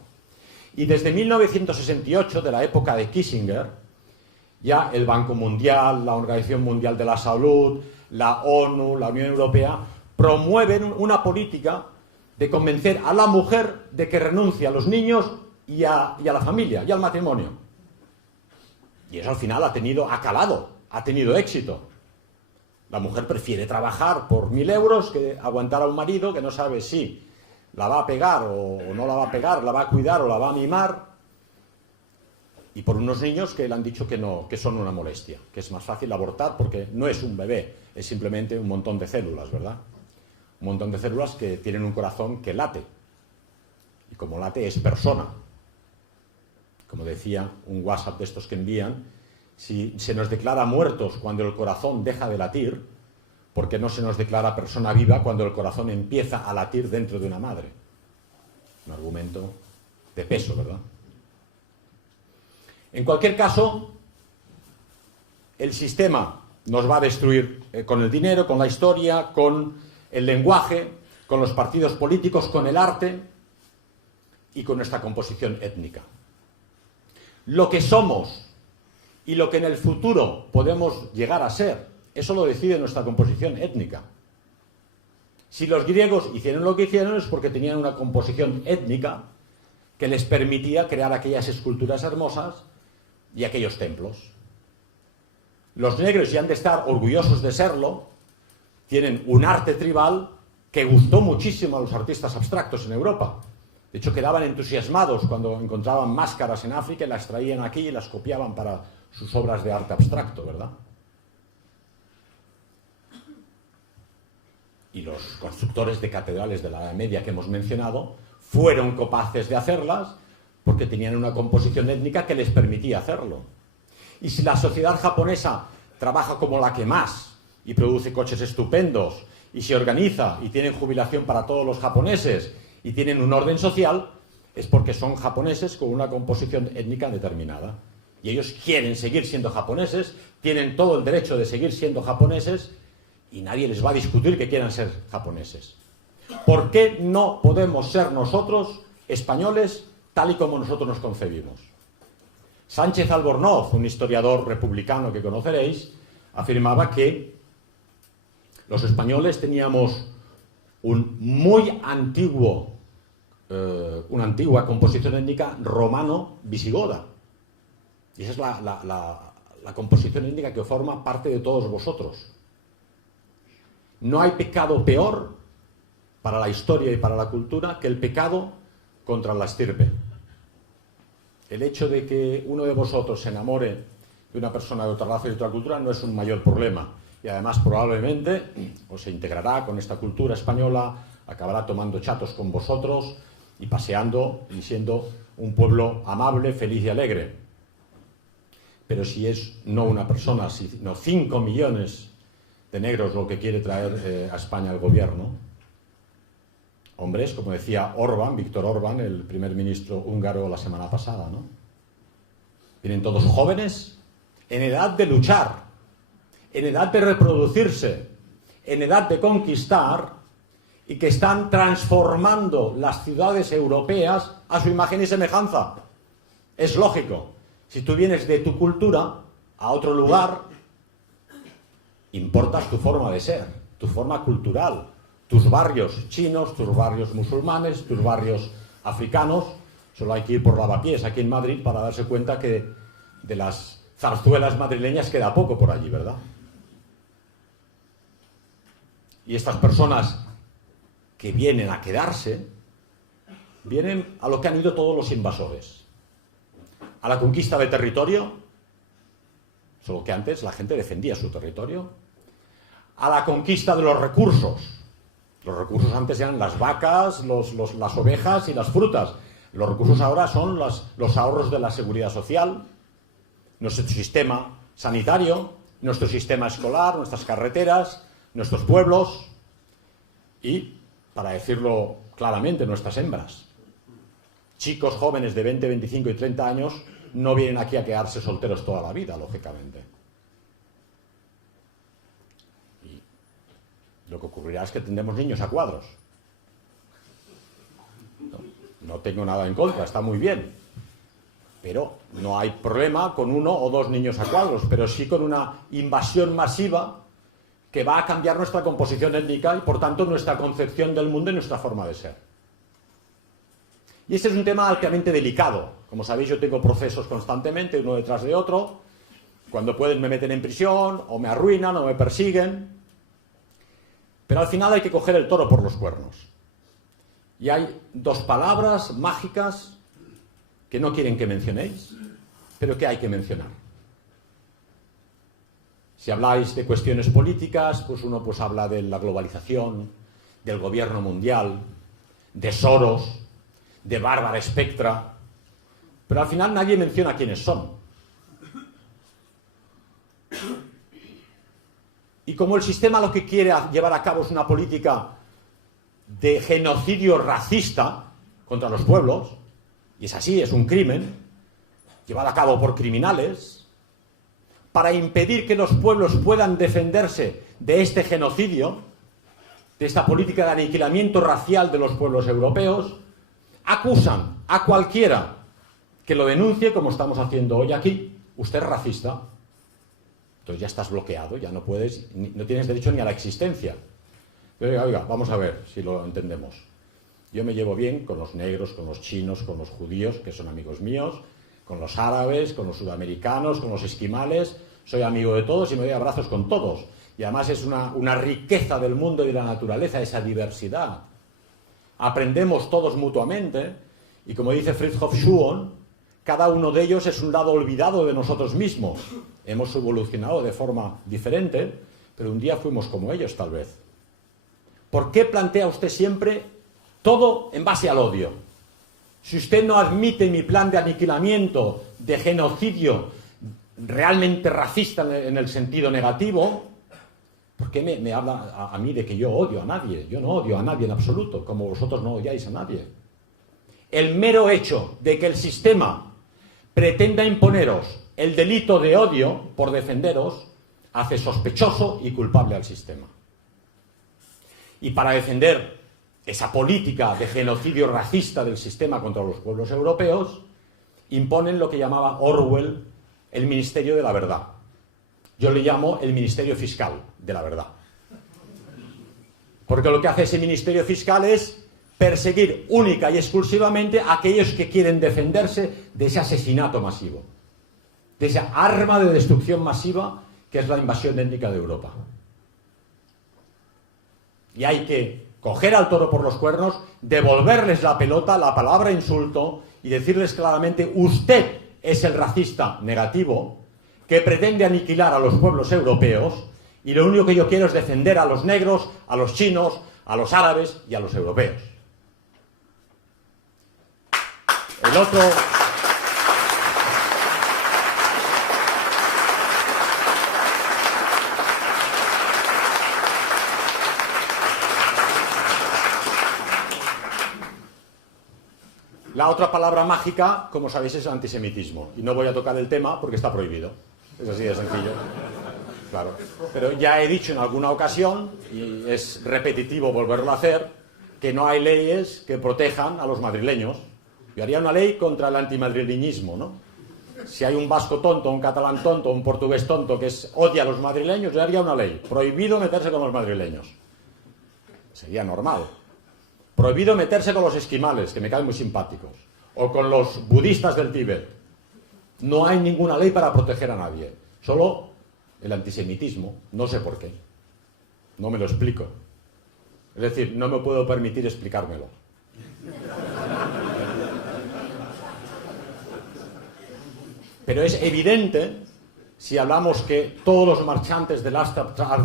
y desde 1968, de la época de Kissinger, ya el Banco Mundial, la Organización Mundial de la Salud, la ONU, la Unión Europea, promueven una política de convencer a la mujer de que renuncie a los niños y a la familia y al matrimonio. Y eso al final ha calado, ha tenido éxito. La mujer prefiere trabajar por 1.000 euros que aguantar a un marido que no sabe si la va a pegar o no la va a pegar, la va a cuidar o la va a mimar. Y por unos niños que le han dicho que no, que son una molestia, que es más fácil abortar porque no es un bebé, es simplemente un montón de células, ¿verdad? Un montón de células que tienen un corazón que late. Y como late es persona. Como decía un WhatsApp de estos que envían, si se nos declara muertos cuando el corazón deja de latir, ¿por qué no se nos declara persona viva cuando el corazón empieza a latir dentro de una madre? Un argumento de peso, ¿verdad? En cualquier caso, el sistema nos va a destruir con el dinero, con la historia, con el lenguaje, con los partidos políticos, con el arte y con nuestra composición étnica. Lo que somos y lo que en el futuro podemos llegar a ser, eso lo decide nuestra composición étnica. Si los griegos hicieron lo que hicieron es porque tenían una composición étnica que les permitía crear aquellas esculturas hermosas y aquellos templos. Los negros, ya han de estar orgullosos de serlo, tienen un arte tribal que gustó muchísimo a los artistas abstractos en Europa. De hecho, quedaban entusiasmados cuando encontraban máscaras en África y las traían aquí y las copiaban para sus obras de arte abstracto, ¿verdad? Y los constructores de catedrales de la Edad Media que hemos mencionado fueron capaces de hacerlas porque tenían una composición étnica que les permitía hacerlo. Y si la sociedad japonesa trabaja como la que más y produce coches estupendos y se organiza y tienen jubilación para todos los japoneses y tienen un orden social, es porque son japoneses con una composición étnica determinada. Y ellos quieren seguir siendo japoneses, tienen todo el derecho de seguir siendo japoneses y nadie les va a discutir que quieran ser japoneses. ¿Por qué no podemos ser nosotros españoles tal y como nosotros nos concebimos? Sánchez Albornoz, un historiador republicano que conoceréis, afirmaba que los españoles teníamos una antigua composición étnica romano-visigoda. Y esa es la composición étnica que forma parte de todos vosotros. No hay pecado peor para la historia y para la cultura que el pecado contra la estirpe. El hecho de que uno de vosotros se enamore de una persona de otra raza y de otra cultura no es un mayor problema. Y además probablemente os se integrará con esta cultura española, acabará tomando chatos con vosotros y paseando y siendo un pueblo amable, feliz y alegre. Pero si es no una persona, sino 5 millones de negros lo que quiere traer a España el gobierno, hombres, como decía Orbán, Víctor Orbán, el primer ministro húngaro la semana pasada, ¿no? Vienen todos jóvenes, en edad de luchar, en edad de reproducirse, en edad de conquistar, y que están transformando las ciudades europeas a su imagen y semejanza. Es lógico. Si tú vienes de tu cultura a otro lugar, importas tu forma de ser, tu forma cultural, tus barrios chinos, tus barrios musulmanes, tus barrios africanos. Solo hay que ir por Lavapiés, aquí en Madrid, para darse cuenta que de las zarzuelas madrileñas queda poco por allí, ¿verdad? Y estas personas que vienen a quedarse, vienen a lo que han ido todos los invasores. A la conquista de territorio, solo que antes la gente defendía su territorio. A la conquista de los recursos. Los recursos antes eran las vacas, las ovejas y las frutas. Los recursos ahora son los ahorros de la seguridad social, nuestro sistema sanitario, nuestro sistema escolar, nuestras carreteras, nuestros pueblos y, para decirlo claramente, nuestras hembras. Chicos jóvenes de 20, 25 y 30 años no vienen aquí a quedarse solteros toda la vida, lógicamente. Y lo que ocurrirá es que tendremos niños a cuadros. No tengo nada en contra, está muy bien. Pero no hay problema con 1 o 2 niños a cuadros, pero sí con una invasión masiva que va a cambiar nuestra composición étnica y, por tanto, nuestra concepción del mundo y nuestra forma de ser. Y este es un tema altamente delicado. Como sabéis, yo tengo procesos constantemente, uno detrás de otro, Cuando pueden me meten en prisión, o me arruinan, o me persiguen. Pero al final hay que coger el toro por los cuernos. Y hay dos palabras mágicas que no quieren que mencionéis, pero que hay que mencionar. Si habláis de cuestiones políticas, pues uno pues habla de la globalización, del gobierno mundial, de Soros, de Bárbara Spectra, pero al final nadie menciona quiénes son. Y como el sistema lo que quiere llevar a cabo es una política de genocidio racista contra los pueblos, y es así, es un crimen, llevado a cabo por criminales, para impedir que los pueblos puedan defenderse de este genocidio, de esta política de aniquilamiento racial de los pueblos europeos, acusan a cualquiera que lo denuncie, como estamos haciendo hoy aquí, usted es racista. Entonces ya estás bloqueado, ya no puedes, no tienes derecho ni a la existencia. Oiga, vamos a ver si lo entendemos. Yo me llevo bien con los negros, con los chinos, con los judíos, que son amigos míos, con los árabes, con los sudamericanos, con los esquimales. Soy amigo de todos y me doy abrazos con todos. Y además es una riqueza del mundo y de la naturaleza, esa diversidad. Aprendemos todos mutuamente y, como dice Fritjof Schuon, cada uno de ellos es un lado olvidado de nosotros mismos. Hemos evolucionado de forma diferente, pero un día fuimos como ellos, tal vez. ¿Por qué plantea usted siempre todo en base al odio? Si usted no admite mi plan de aniquilamiento, de genocidio realmente racista en el sentido negativo, ¿por qué me habla a mí de que yo odio a nadie? Yo no odio a nadie en absoluto, como vosotros no odiáis a nadie. El mero hecho de que el sistema pretenda imponeros el delito de odio por defenderos hace sospechoso y culpable al sistema. Y para defender esa política de genocidio racista del sistema contra los pueblos europeos, imponen lo que llamaba Orwell el Ministerio de la Verdad. Yo le llamo el Ministerio Fiscal de la Verdad. Porque lo que hace ese Ministerio Fiscal es perseguir única y exclusivamente a aquellos que quieren defenderse de ese asesinato masivo, de esa arma de destrucción masiva que es la invasión étnica de Europa. Y hay que coger al toro por los cuernos, devolverles la pelota, la palabra insulto, y decirles claramente: usted es el racista negativo que pretende aniquilar a los pueblos europeos, y lo único que yo quiero es defender a los negros, a los chinos, a los árabes y a los europeos. El otro... La otra palabra mágica, como sabéis, es el antisemitismo. Y no voy a tocar el tema porque está prohibido. Es así de sencillo. Claro. Pero ya he dicho en alguna ocasión, y es repetitivo volverlo a hacer, que no hay leyes que protejan a los madrileños. Yo haría una ley contra el antimadrileñismo, ¿no? Si hay un vasco tonto, un catalán tonto, un portugués tonto que odia a los madrileños, yo haría una ley. Prohibido meterse con los madrileños. Sería normal. Prohibido meterse con los esquimales, que me caen muy simpáticos, o con los budistas del Tíbet. No hay ninguna ley para proteger a nadie. Solo el antisemitismo. No sé por qué. No me lo explico. Es decir, no me puedo permitir explicármelo. Pero es evidente, si hablamos que todos los marchantes del arte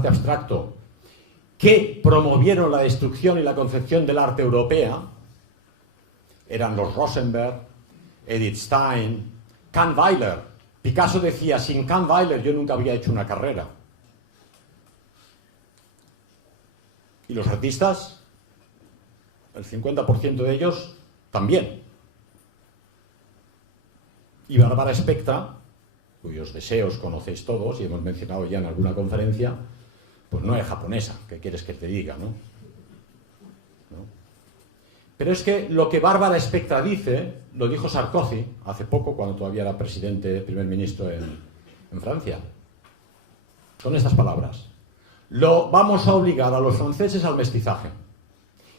abstracto que promovieron la destrucción y la concepción del arte europea eran los Rosenberg, Edith Stein, Kant Weiler. Picasso decía: sin Kant Weiler yo nunca habría hecho una carrera. Y los artistas, el 50% de ellos también. Y Bárbara Spectra, cuyos deseos conocéis todos y hemos mencionado ya en alguna conferencia, pues no es japonesa, ¿qué quieres que te diga, no? ¿No? Pero es que lo que Bárbara Spectra dice, lo dijo Sarkozy hace poco, cuando todavía era primer ministro en Francia. Son estas palabras: vamos a obligar a los franceses al mestizaje.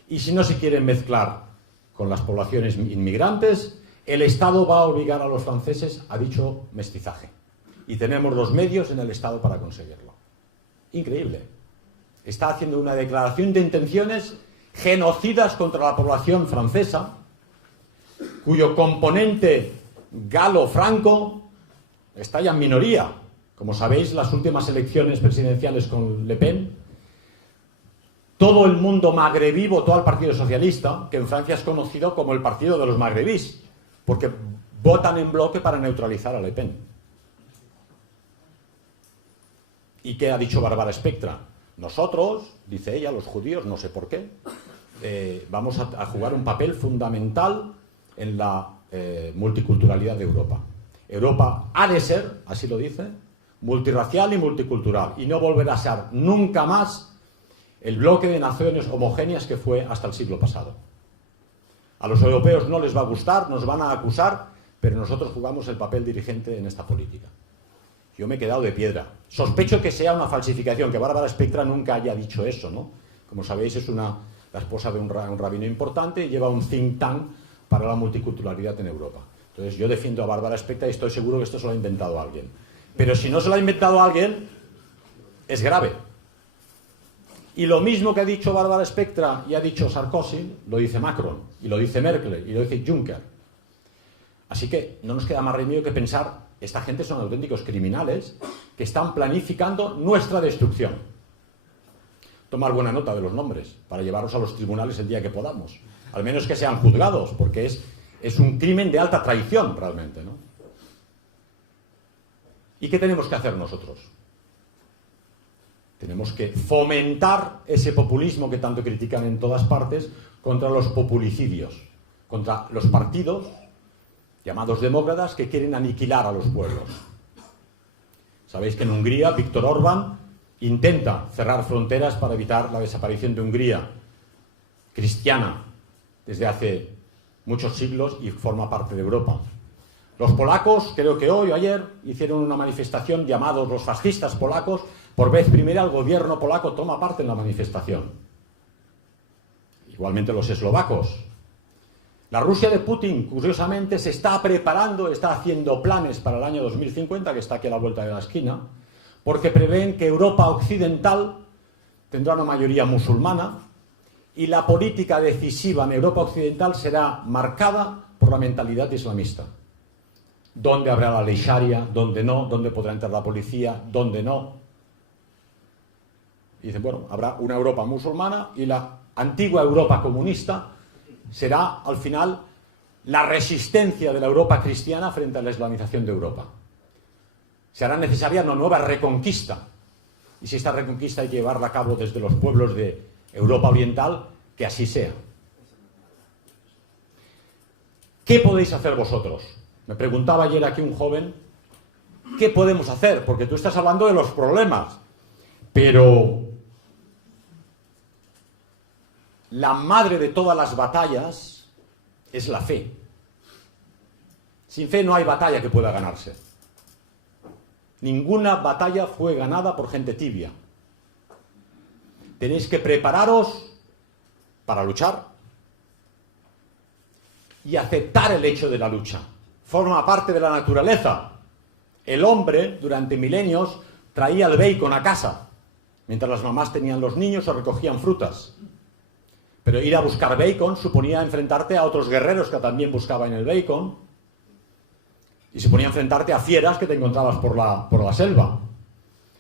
Y si no se quieren mezclar con las poblaciones inmigrantes, el Estado va a obligar a los franceses a dicho mestizaje. y tenemos los medios en el Estado para conseguirlo. Increíble. Está haciendo una declaración de intenciones genocidas contra la población francesa, cuyo componente galo-franco está ya en minoría. Como sabéis, las últimas elecciones presidenciales con Le Pen, todo el mundo magrebí votó al Partido Socialista, que en Francia es conocido como el partido de los magrebís, porque votan en bloque para neutralizar a Le Pen. ¿Y qué ha dicho Bárbara Spectra? Nosotros, dice ella, los judíos, no sé por qué, vamos a jugar un papel fundamental en la multiculturalidad de Europa. Europa ha de ser, así lo dice, multirracial y multicultural, y no volverá a ser nunca más el bloque de naciones homogéneas que fue hasta el siglo pasado. A los europeos no les va a gustar, nos van a acusar, pero nosotros jugamos el papel dirigente en esta política. Yo me he quedado de piedra. Sospecho que sea una falsificación, que Bárbara Spectra nunca haya dicho eso, ¿no? Como sabéis, es la esposa de un rabino importante y lleva un think tank para la multiculturalidad en Europa. Entonces yo defiendo a Bárbara Spectra y estoy seguro que esto se lo ha inventado alguien. Pero si no se lo ha inventado alguien, es grave. Y lo mismo que ha dicho Bárbara Spectra y ha dicho Sarkozy, lo dice Macron, y lo dice Merkel, y lo dice Juncker. Así que no nos queda más remedio que pensar, esta gente son auténticos criminales que están planificando nuestra destrucción. Tomar buena nota de los nombres, para llevarlos a los tribunales el día que podamos. Al menos que sean juzgados, porque es un crimen de alta traición realmente, ¿no? ¿Y qué tenemos que hacer nosotros? Tenemos que fomentar ese populismo que tanto critican en todas partes contra los populicidios, contra los partidos llamados demócratas que quieren aniquilar a los pueblos. Sabéis que en Hungría Viktor Orbán intenta cerrar fronteras para evitar la desaparición de Hungría, cristiana desde hace muchos siglos y forma parte de Europa. Los polacos, creo que hoy o ayer, hicieron una manifestación llamados los fascistas polacos. Por vez primera el gobierno polaco toma parte en la manifestación. Igualmente los eslovacos. La Rusia de Putin, curiosamente, se está preparando, está haciendo planes para el año 2050, que está aquí a la vuelta de la esquina, porque prevén que Europa occidental tendrá una mayoría musulmana y la política decisiva en Europa occidental será marcada por la mentalidad islamista. ¿Dónde habrá la ley sharia? ¿Dónde no? ¿Dónde podrá entrar la policía? ¿Dónde no? Y dicen, bueno, habrá una Europa musulmana y la antigua Europa comunista será, al final, la resistencia de la Europa cristiana frente a la islamización de Europa. Se hará necesaria una nueva reconquista. Y si esta reconquista hay que llevarla a cabo desde los pueblos de Europa Oriental, que así sea. ¿Qué podéis hacer vosotros? Me preguntaba ayer aquí un joven, ¿qué podemos hacer? Porque tú estás hablando de los problemas, pero la madre de todas las batallas es la fe. Sin fe no hay batalla que pueda ganarse. Ninguna batalla fue ganada por gente tibia. Tenéis que prepararos para luchar y aceptar el hecho de la lucha. Forma parte de la naturaleza. El hombre, durante milenios, traía el bacon a casa, mientras las mamás tenían los niños o recogían frutas. Pero ir a buscar bacon suponía enfrentarte a otros guerreros que también buscaban el bacon, y suponía enfrentarte a fieras que te encontrabas por la selva.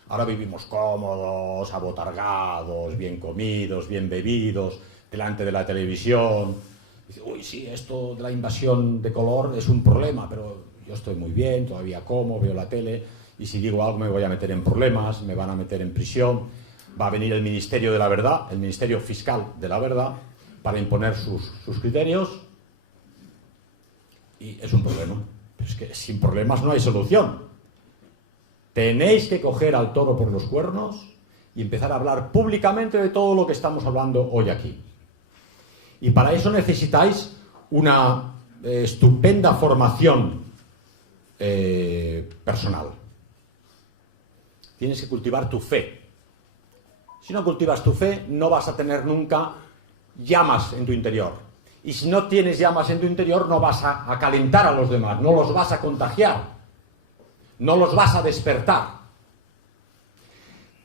Ahora vivimos cómodos, abotargados, bien comidos, bien bebidos, delante de la televisión. Dice, uy, sí, esto de la invasión de color es un problema, pero yo estoy muy bien, todavía como, veo la tele, y si digo algo me voy a meter en problemas, me van a meter en prisión, va a venir el Ministerio de la Verdad, el Ministerio Fiscal de la Verdad, para imponer sus criterios, y es un problema. Pero es que sin problemas no hay solución. Tenéis que coger al toro por los cuernos y empezar a hablar públicamente de todo lo que estamos hablando hoy aquí. Y para eso necesitáis una estupenda formación personal. Tienes que cultivar tu fe. Si no cultivas tu fe, no vas a tener nunca llamas en tu interior. Y si no tienes llamas en tu interior, no vas a calentar a los demás, no los vas a contagiar. no los vas a despertar.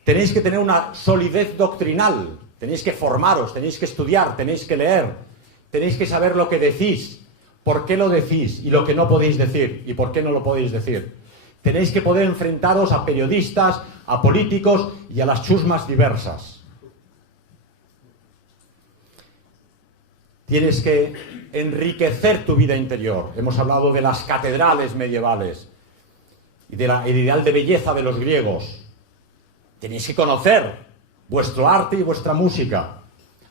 Tenéis que tener una solidez doctrinal, tenéis que formaros, tenéis que estudiar, tenéis que leer, tenéis que saber lo que decís, por qué lo decís y lo que no podéis decir y por qué no lo podéis decir. Tenéis que poder enfrentaros a periodistas, a políticos y a las chusmas diversas. Tienes que enriquecer tu vida interior. Hemos hablado de las catedrales medievales y del ideal de belleza de los griegos. Tenéis que conocer vuestro arte y vuestra música.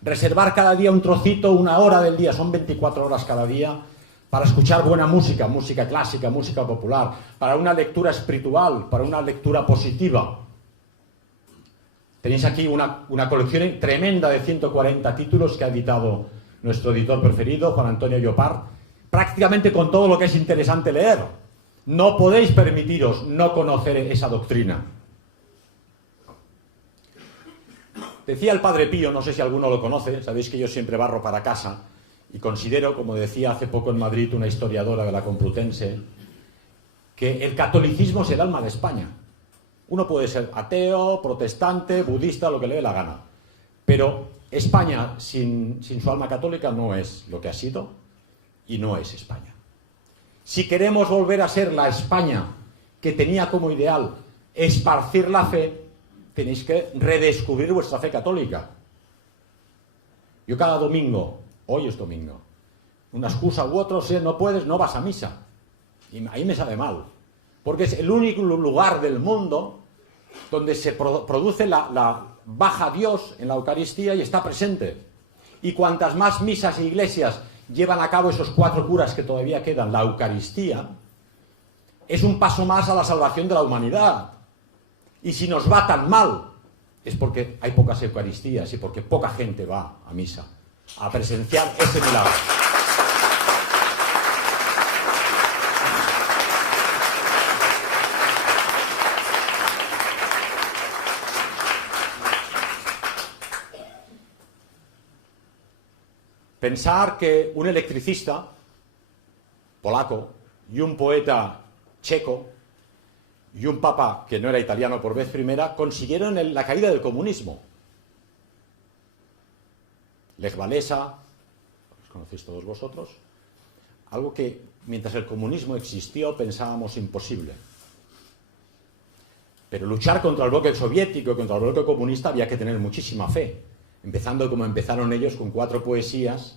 Reservar cada día un trocito, una hora del día, son 24 horas cada día, para escuchar buena música, música clásica, música popular, para una lectura espiritual, para una lectura positiva. Tenéis aquí una colección tremenda de 140 títulos que ha editado nuestro editor preferido, Juan Antonio Llopart, prácticamente con todo lo que es interesante leer. No podéis permitiros no conocer esa doctrina. Decía el Padre Pío, no sé si alguno lo conoce, sabéis que yo siempre barro para casa, y considero, como decía hace poco en Madrid una historiadora de la Complutense, que el catolicismo es el alma de España. Uno puede ser ateo, protestante, budista, lo que le dé la gana, pero España sin su alma católica no es lo que ha sido y no es España. Si queremos volver a ser la España que tenía como ideal esparcir la fe, tenéis que redescubrir vuestra fe católica. Yo cada domingo, hoy es domingo, una excusa u otra, si no puedes, no vas a misa. Y ahí me sabe mal, porque es el único lugar del mundo donde se produce la baja a Dios en la Eucaristía y está presente. Y cuantas más misas e iglesias llevan a cabo esos 4 curas que todavía quedan, la Eucaristía, es un paso más a la salvación de la humanidad. Y si nos va tan mal, es porque hay pocas Eucaristías y porque poca gente va a misa a presenciar ese milagro. Pensar que un electricista polaco y un poeta checo y un papa que no era italiano por vez primera consiguieron la caída del comunismo. Lech Walesa, los conocéis todos vosotros, algo que mientras el comunismo existió pensábamos imposible. Pero luchar contra el bloque soviético y contra el bloque comunista había que tener muchísima fe, empezando como empezaron ellos, con 4 poesías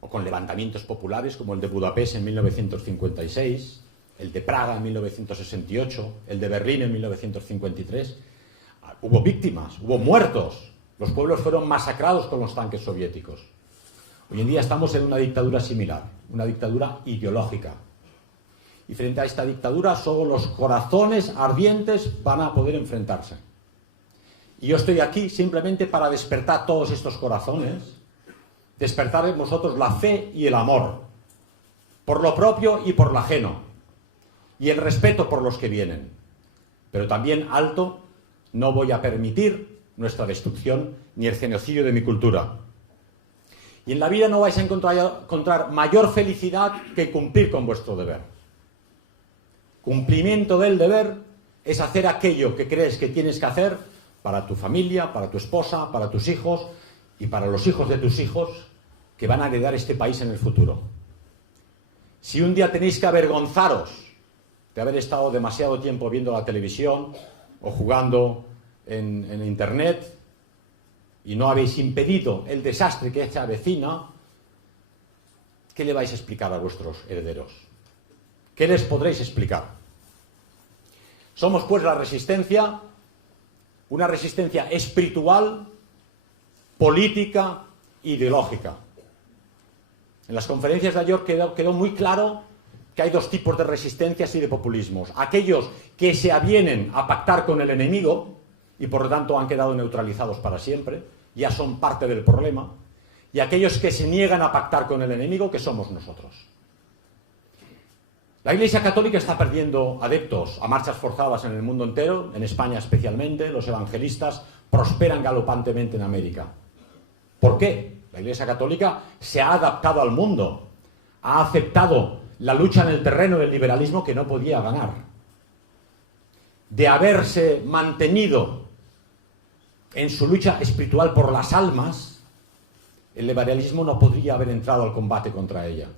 o con levantamientos populares como el de Budapest en 1956, el de Praga en 1968, el de Berlín en 1953. Hubo víctimas, hubo muertos. Los pueblos fueron masacrados con los tanques soviéticos. Hoy en día estamos en una dictadura similar, una dictadura ideológica. Y frente a esta dictadura solo los corazones ardientes van a poder enfrentarse. Y yo estoy aquí simplemente para despertar todos estos corazones, despertar en vosotros la fe y el amor, por lo propio y por lo ajeno, y el respeto por los que vienen. Pero también, alto, no voy a permitir nuestra destrucción ni el genocidio de mi cultura. Y en la vida no vais a encontrar mayor felicidad que cumplir con vuestro deber. Cumplimiento del deber es hacer aquello que crees que tienes que hacer para tu familia, para tu esposa, para tus hijos y para los hijos de tus hijos que van a heredar este país en el futuro. Si un día tenéis que avergonzaros de haber estado demasiado tiempo viendo la televisión o jugando en internet y no habéis impedido el desastre que se avecina, ¿qué le vais a explicar a vuestros herederos? ¿Qué les podréis explicar? Somos pues la resistencia, una resistencia espiritual, política, ideológica. En las conferencias de ayer quedó muy claro que hay 2 tipos de resistencias y de populismos. Aquellos que se avienen a pactar con el enemigo y por lo tanto han quedado neutralizados para siempre, ya son parte del problema, y aquellos que se niegan a pactar con el enemigo, que somos nosotros. La Iglesia Católica está perdiendo adeptos a marchas forzadas en el mundo entero, en España especialmente. Los evangelistas prosperan galopantemente en América. ¿Por qué? La Iglesia Católica se ha adaptado al mundo, ha aceptado la lucha en el terreno del liberalismo que no podía ganar. de haberse mantenido en su lucha espiritual por las almas, el liberalismo no podría haber entrado al combate contra ella,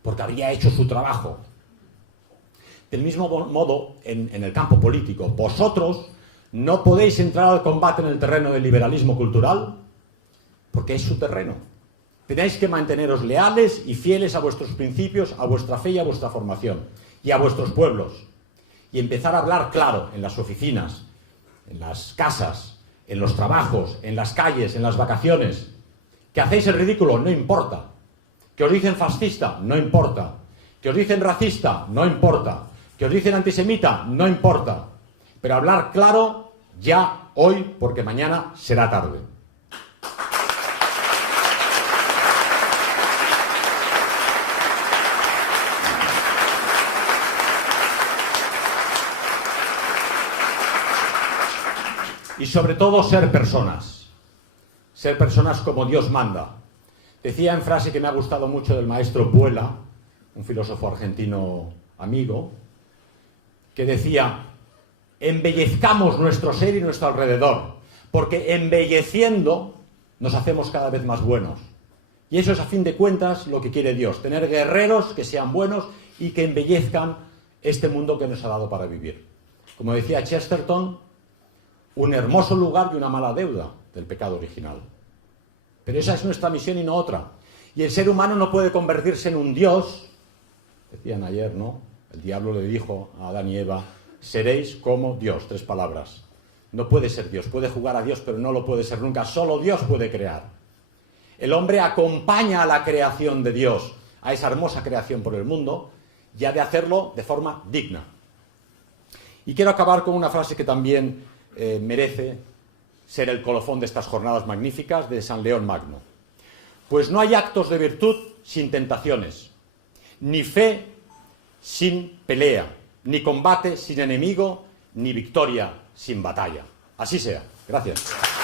porque habría hecho su trabajo. Del mismo modo, en el campo político, vosotros no podéis entrar al combate en el terreno del liberalismo cultural, porque es su terreno. Tenéis que manteneros leales y fieles a vuestros principios, a vuestra fe y a vuestra formación, y a vuestros pueblos, y empezar a hablar claro en las oficinas, en las casas, en los trabajos, en las calles, en las vacaciones. Que hacéis el ridículo, no importa. Que os dicen fascista, no importa. Que os dicen racista, no importa. Que os dicen antisemita, no importa. Pero hablar claro ya, hoy, porque mañana será tarde. Y sobre todo ser personas como Dios manda. Decía en frase que me ha gustado mucho del maestro Puela, un filósofo argentino amigo, que decía: embellezcamos nuestro ser y nuestro alrededor, porque embelleciendo nos hacemos cada vez más buenos. Y eso es, a fin de cuentas, lo que quiere Dios, tener guerreros que sean buenos y que embellezcan este mundo que nos ha dado para vivir. Como decía Chesterton, un hermoso lugar y una mala deuda del pecado original. Pero esa es nuestra misión y no otra. Y el ser humano no puede convertirse en un Dios. Decían ayer, ¿no? El diablo le dijo a Adán y Eva: seréis como Dios. 3 palabras. No puede ser Dios. Puede jugar a Dios, pero no lo puede ser nunca. Solo Dios puede crear. El hombre acompaña a la creación de Dios, a esa hermosa creación por el mundo, y ha de hacerlo de forma digna. Y quiero acabar con una frase que también merece ser el colofón de estas jornadas magníficas, de San León Magno. Pues no hay actos de virtud sin tentaciones, ni fe sin pelea, ni combate sin enemigo, ni victoria sin batalla. Así sea. Gracias.